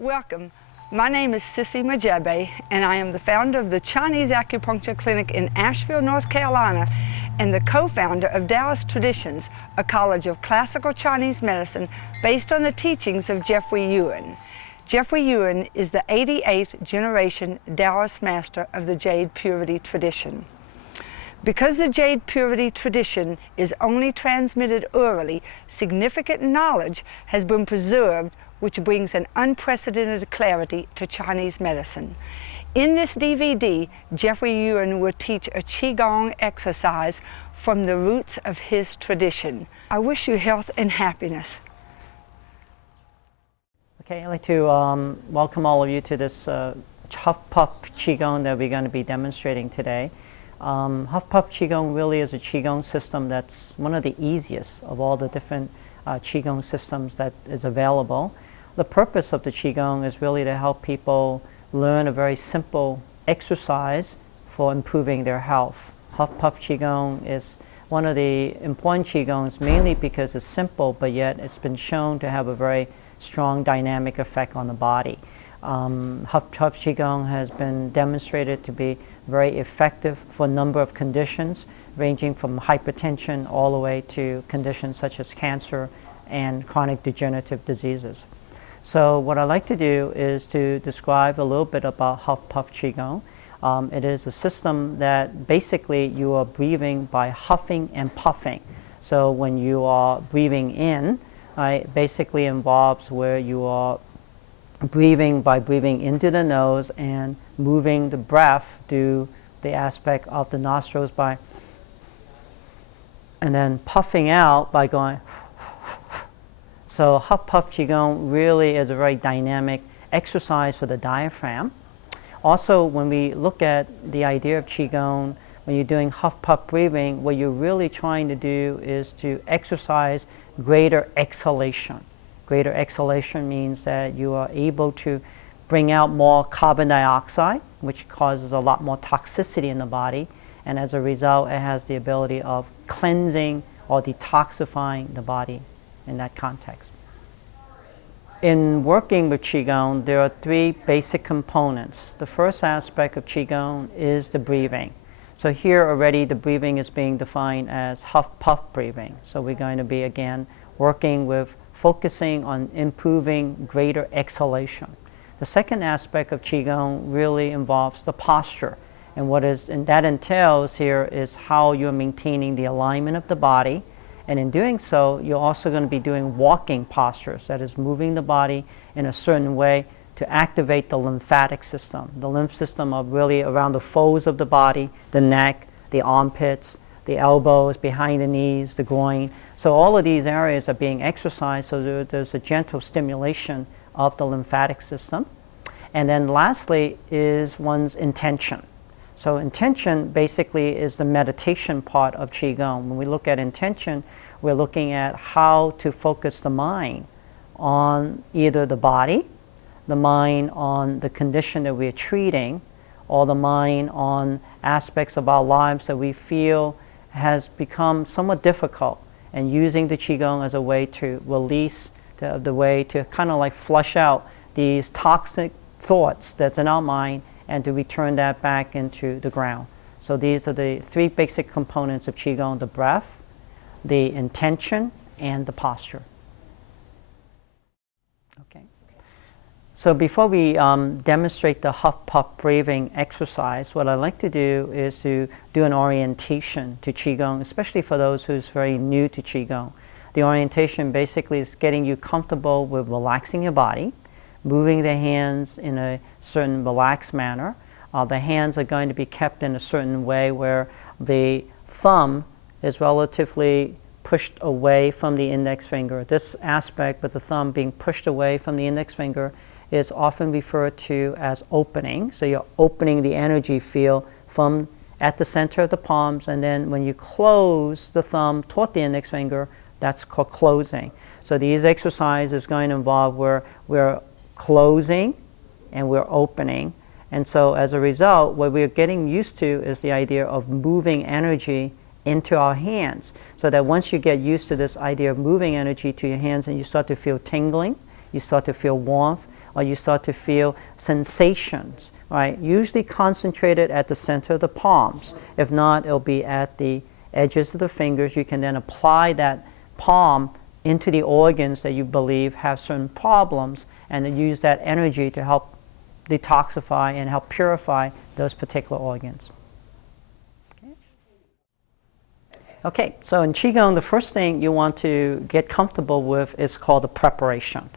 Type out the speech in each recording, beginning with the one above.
Welcome. My name is Sissy Majebe, and I am the founder of the Chinese Acupuncture Clinic in Asheville, North Carolina, and the co-founder of Daoist Traditions, a college of classical Chinese medicine based on the teachings of Jeffrey Yuan. Jeffrey Yuan is the 88th generation Daoist master of the Jade Purity tradition. Because the Jade Purity tradition is only transmitted orally, significant knowledge has been preserved which brings an unprecedented clarity to Chinese medicine. In this DVD, Jeffrey Yuan will teach a Qigong exercise from the roots of his tradition. I wish you health and happiness. Okay, I'd like to welcome all of you to this Huff Puff Qigong that we're going to be demonstrating today. Huff Puff Qigong really is a Qigong system that's one of the easiest of all the different Qigong systems that is available. The purpose of the Qigong is really to help people learn a very simple exercise for improving their health. Huff Puff Qigong is one of the important Qigongs mainly because it's simple, but yet it's been shown to have a very strong dynamic effect on the body. Huff Puff Qigong has been demonstrated to be very effective for a number of conditions, ranging from hypertension all the way to conditions such as cancer and chronic degenerative diseases. So what I'd like to do is to describe a little bit about Huff Puff Qigong. It is a system that basically you are breathing by huffing and puffing. So when you are breathing in, it basically involves where you are breathing by breathing into the nose and moving the breath through the aspect of the nostrils by, and then puffing out by going. So Huff Puff Qigong really is a very dynamic exercise for the diaphragm. Also, when we look at the idea of Qigong, when you're doing Huff Puff breathing, what you're really trying to do is to exercise greater exhalation. Greater exhalation means that you are able to bring out more carbon dioxide, which causes a lot more toxicity in the body, and as a result, it has the ability of cleansing or detoxifying the body in that context. In working with Qigong, there are three basic components. The first aspect of Qigong is the breathing. So here already the breathing is being defined as Huff Puff breathing. So we're going to be again working with focusing on improving greater exhalation. The second aspect of Qigong really involves the posture. And that entails here is how you're maintaining the alignment of the body. And in doing so, you're also going to be doing walking postures, that is moving the body in a certain way to activate the lymphatic system. The lymph system are really around the folds of the body, the neck, the armpits, the elbows, behind the knees, the groin. So all of these areas are being exercised, so there's a gentle stimulation of the lymphatic system. And then lastly is one's intention. So intention basically is the meditation part of Qigong. When we look at intention, we're looking at how to focus the mind on either the body, the mind on the condition that we're treating, or the mind on aspects of our lives that we feel has become somewhat difficult, and using the Qigong as a way to release, the way to kind of like flush out these toxic thoughts that's in our mind and to return that back into the ground. So these are the three basic components of Qigong: the breath, the intention, and the posture. Okay. So before we demonstrate the Huff Puff breathing exercise, what I'd like to do is to do an orientation to Qigong, especially for those who's very new to Qigong. The orientation basically is getting you comfortable with relaxing your body, moving the hands in a certain relaxed manner. The hands are going to be kept in a certain way where the thumb is relatively pushed away from the index finger. This aspect with the thumb being pushed away from the index finger is often referred to as opening. So you're opening the energy field from at the center of the palms, and then when you close the thumb toward the index finger, that's called closing. So these exercises are going to involve where we're closing and we're opening. And so as a result, what we're getting used to is the idea of moving energy into our hands, so that once you get used to this idea of moving energy to your hands and you start to feel tingling, you start to feel warmth, or you start to feel sensations, right? Usually concentrated at the center of the palms. If not, it'll be at the edges of the fingers. You can then apply that palm into the organs that you believe have certain problems, and then use that energy to help detoxify and help purify those particular organs. Okay, so in Qigong, the first thing you want to get comfortable with is called the preparation.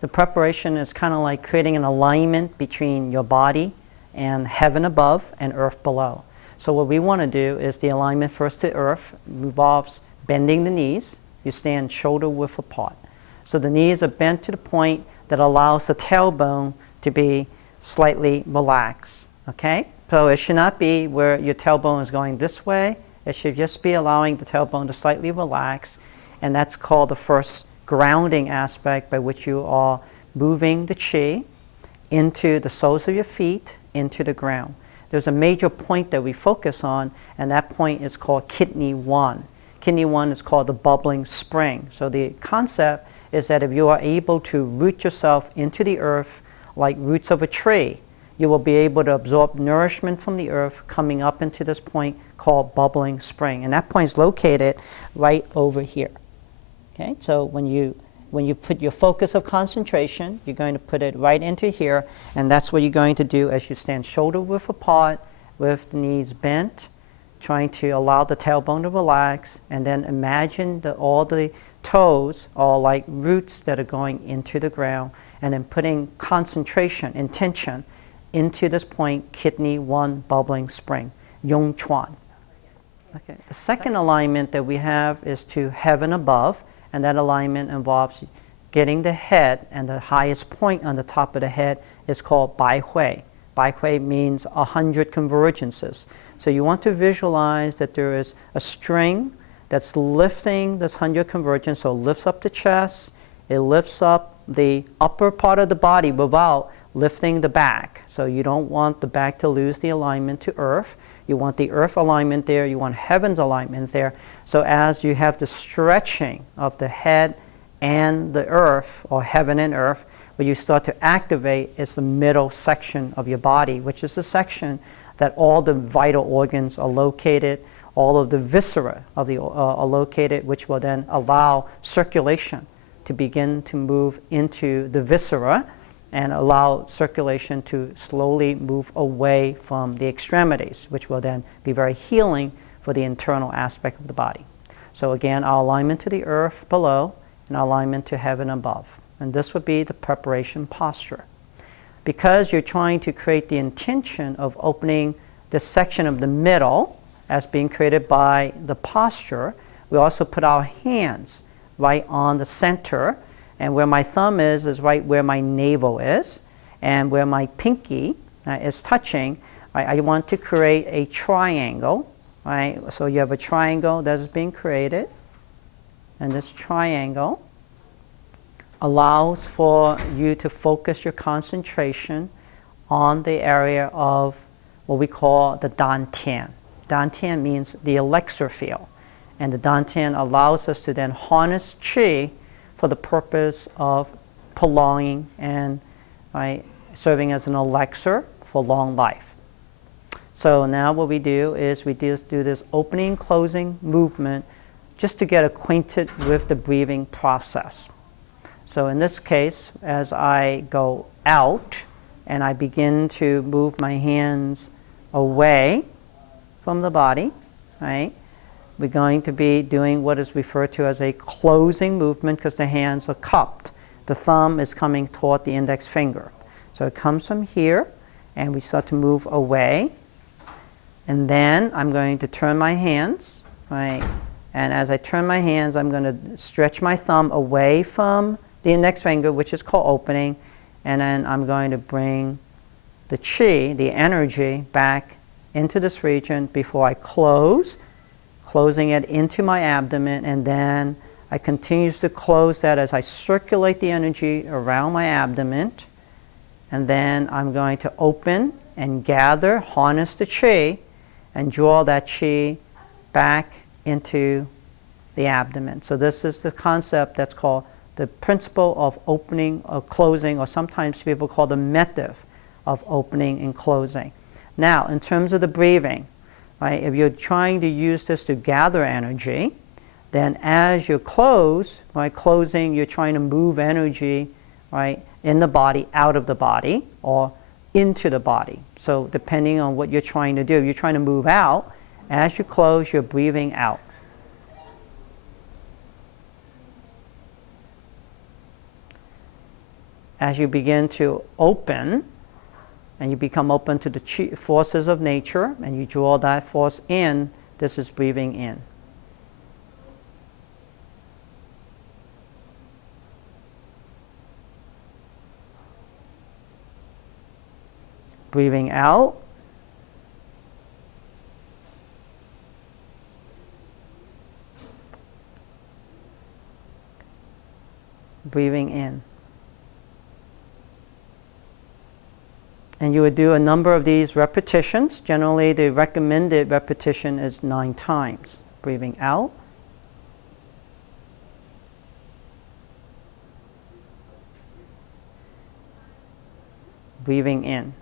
The preparation is kind of like creating an alignment between your body and heaven above and earth below. So what we want to do is the alignment first to earth involves bending the knees. You stand shoulder width apart. So the knees are bent to the point that allows the tailbone to be slightly relaxed. Okay? So it should not be where your tailbone is going this way. It should just be allowing the tailbone to slightly relax, and that's called the first grounding aspect, by which you are moving the qi into the soles of your feet, into the ground. There's a major point that we focus on, and that point is called kidney 1. Kidney 1 is called the bubbling spring. So the concept is that if you are able to root yourself into the earth like roots of a tree, you will be able to absorb nourishment from the earth coming up into this point called bubbling spring. And that point is located right over here. Okay, so when you put your focus of concentration, you're going to put it right into here, and that's what you're going to do as you stand shoulder width apart with the knees bent, trying to allow the tailbone to relax, and then imagine that all the toes are like roots that are going into the ground, and then putting concentration, intention, into this point, kidney 1 bubbling spring, Yong Chuan. Okay. The second alignment that we have is to heaven above, and that alignment involves getting the head, and the highest point on the top of the head is called Bai Hui. Bai Hui means 100 convergences. So you want to visualize that there is a string that's lifting this 100 convergence, so it lifts up the chest, it lifts up the upper part of the body without lifting the back. So you don't want the back to lose the alignment to earth. You want the earth alignment there, you want heaven's alignment there. So as you have the stretching of the head and the earth, or heaven and earth, what you start to activate is the middle section of your body, which is the section that all the vital organs are located, all of the viscera of the, are located, which will then allow circulation to begin to move into the viscera, and allow circulation to slowly move away from the extremities, which will then be very healing for the internal aspect of the body. So again, our alignment to the earth below and our alignment to heaven above. And this would be the preparation posture. Because you're trying to create the intention of opening this section of the middle as being created by the posture, we also put our hands right on the center, and where my thumb is right where my navel is, and where my pinky is touching. I want to create a triangle, right? So you have a triangle that is being created, and this triangle allows for you to focus your concentration on the area of what we call the dantian. Dantian means the elixir field, and the dantian allows us to then harness qi for the purpose of prolonging and serving as an elixir for long life. So now what we do is we do this opening and closing movement just to get acquainted with the breathing process. So in this case, as I go out and I begin to move my hands away from the body, right? We're going to be doing what is referred to as a closing movement, because the hands are cupped. The thumb is coming toward the index finger. So it comes from here, and we start to move away. And then I'm going to turn my hands, right? And as I turn my hands, I'm going to stretch my thumb away from the index finger, which is called opening. And then I'm going to bring the qi, the energy, back into this region before I close, closing it into my abdomen, and then I continue to close that as I circulate the energy around my abdomen, and then I'm going to open and gather, harness the qi, and draw that qi back into the abdomen. So this is the concept that's called the principle of opening or closing, or sometimes people call the method of opening and closing. Now, in terms of the breathing, right, if you're trying to use this to gather energy, then as you close, right, closing, you're trying to move energy, right, in the body, out of the body, or into the body. So depending on what you're trying to do, if you're trying to move out, as you close, you're breathing out. As you begin to open, and you become open to the forces of nature, and you draw that force in, this is breathing in. Breathing out. Breathing in. And you would do a number of these repetitions. Generally, the recommended repetition is 9 times. Breathing out. Breathing in.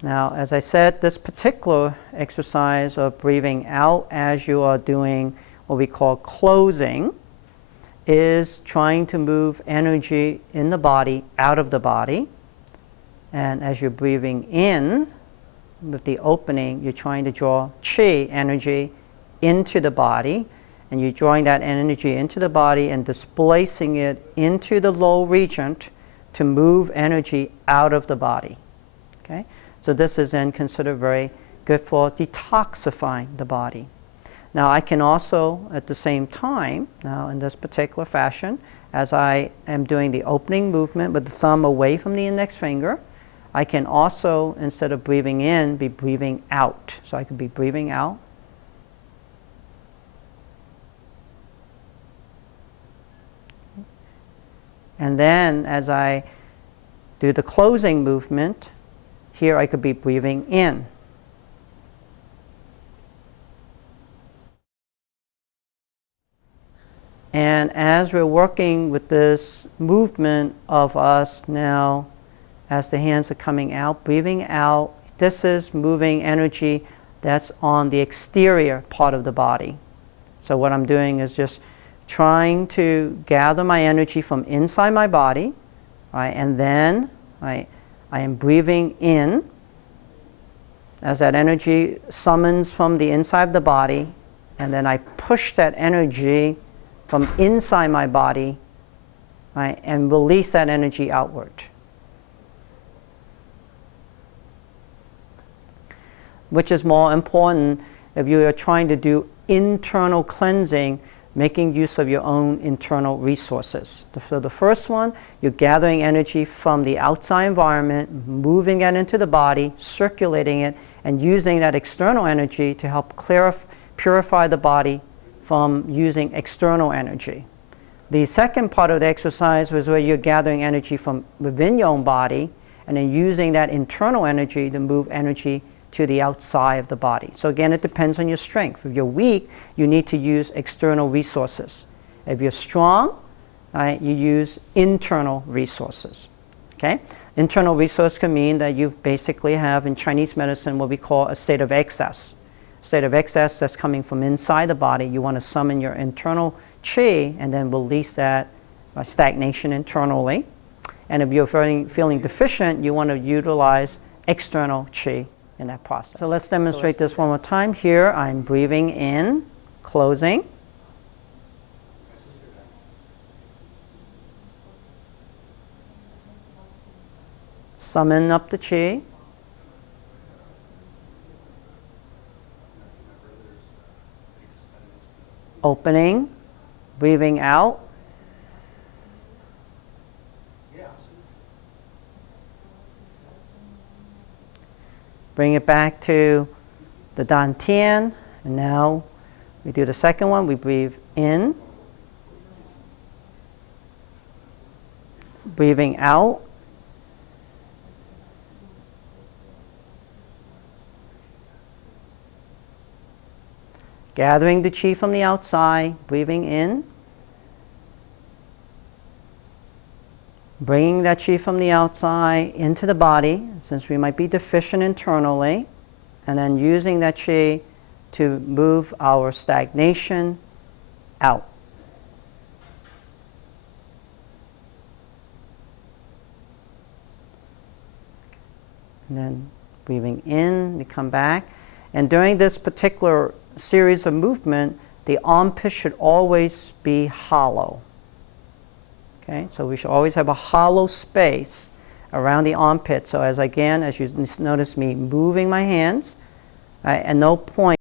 Now, as I said, this particular exercise of breathing out as you are doing what we call closing is trying to move energy in the body out of the body. And as you're breathing in with the opening, you're trying to draw qi energy into the body. And you're drawing that energy into the body and displacing it into the low region to move energy out of the body. Okay? So this is then considered very good for detoxifying the body. Now I can also, at the same time, now in this particular fashion, as I am doing the opening movement with the thumb away from the index finger, I can also, instead of breathing in, be breathing out. So I could be breathing out. And then as I do the closing movement, here I could be breathing in. And as we're working with this movement of us now, as the hands are coming out, breathing out, this is moving energy that's on the exterior part of the body. So what I'm doing is just trying to gather my energy from inside my body, right? And then I am breathing in as that energy summons from the inside of the body, and then I push that energy from inside my body, right, and release that energy outward. Which is more important if you are trying to do internal cleansing, making use of your own internal resources. So the first one, you're gathering energy from the outside environment, moving that into the body, circulating it, and using that external energy to help purify the body from using external energy. The second part of the exercise was where you're gathering energy from within your own body and then using that internal energy to move energy to the outside of the body. So again, it depends on your strength. If you're weak, you need to use external resources. If you're strong, right, you use internal resources. Okay? Internal resource can mean that you basically have in Chinese medicine what we call a state of excess. State of excess that's coming from inside the body. You want to summon your internal qi and then release that stagnation internally. And if you're feeling deficient, you want to utilize external qi in that process. So let's demonstrate this one more time. Here I'm breathing in, closing. Summon up the qi. Opening, breathing out. Bring it back to the dantian, and now we do the second one. We breathe in, breathing out, gathering the qi from the outside, breathing in, bringing that qi from the outside into the body, since we might be deficient internally, and then using that qi to move our stagnation out. And then breathing in, we come back. And during this particular series of movement, the armpit should always be hollow. Okay, so we should always have a hollow space around the armpit. So as you notice me moving my hands, right, at no point